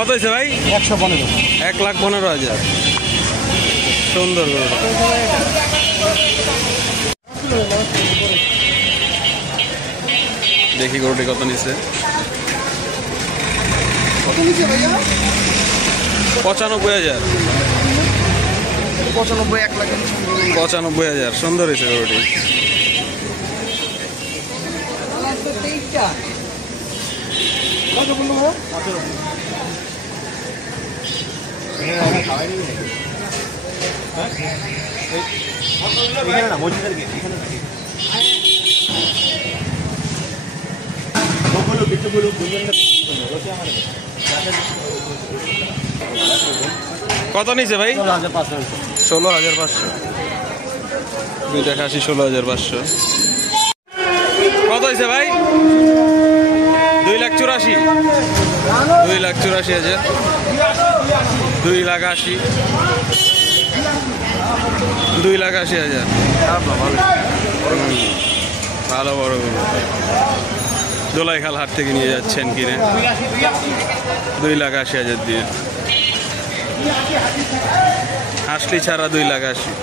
কত হয়েছে ভাই? 115। 1,15,000। সুন্দর গরুটা। দেখি গরুটি কত নিচ্ছে। 95,000। 95,000। সুন্দর হয়েছে গরুটি। কত নিছে ভাই? 16,500। 2টা খাসি 16,500। কত হয়েছে ভাই? 2,84,000। 2,84,000। 2,80,000। 2,80,000। ভালো বড় গরু। দোলাইখাল হাট থেকে নিয়ে যাচ্ছেন কিনে 2,80,000 দিয়ে। হাসলি ছাড়া 2,80,000।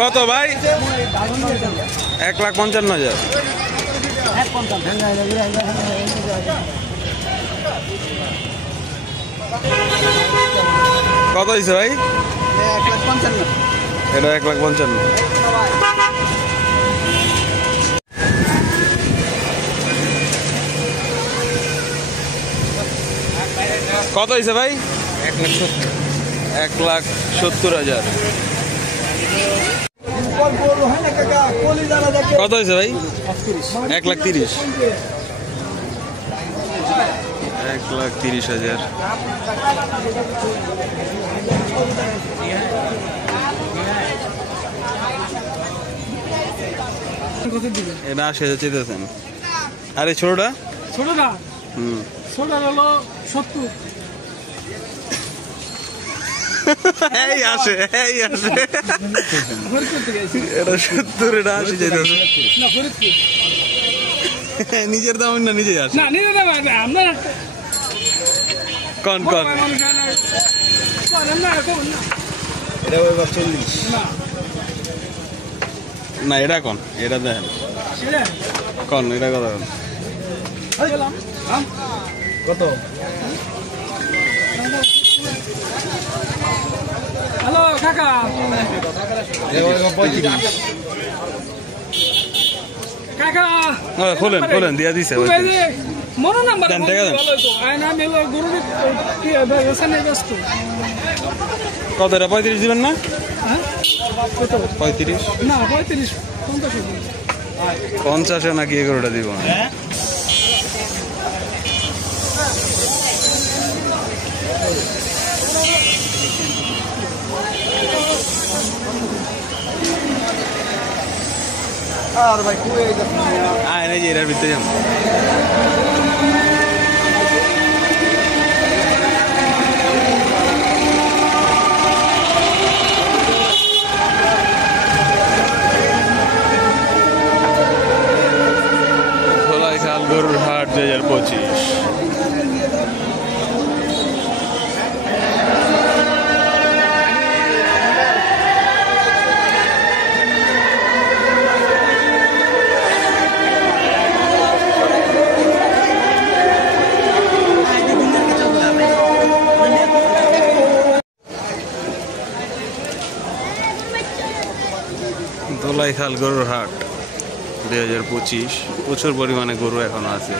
কত ভাই? 1,55,000। কত হয়েছে ভাই? 1,55,000। এটা 1,55,000। কত হয়েছে ভাই? 1,70,000। কত হয়েছে ভাই? 1,30,000। 1,30,000। এটা 80,000 চেয়েছেন। আর এই ছোটটা? ছোটটা ছোটটা হলো 70। এই আসে এটা 70, এটা 80 চাইতেছে। নিজের দাম না নিজেই আসে। কন না এটা কোন? এটা দেখেন কোন? এটা কথা কত? হ্যালো কাকা। কাকা খোলেন দিয়া দিছে। মনো নাম্বার দেন টাকা দেন। কত? এটা 35 দিবেন না? 35 না 35 50 নাকি এ গরুটা দিব না? আর ভাই কুয়ে যাচ্ছে। আয় না যে এর ভিতরে যান। ধোলাইখাল গরুর হাট 2025। ধোলাইখাল গরুর হাট 2025। প্রচুর পরিমাণে গরু এখনো আছে।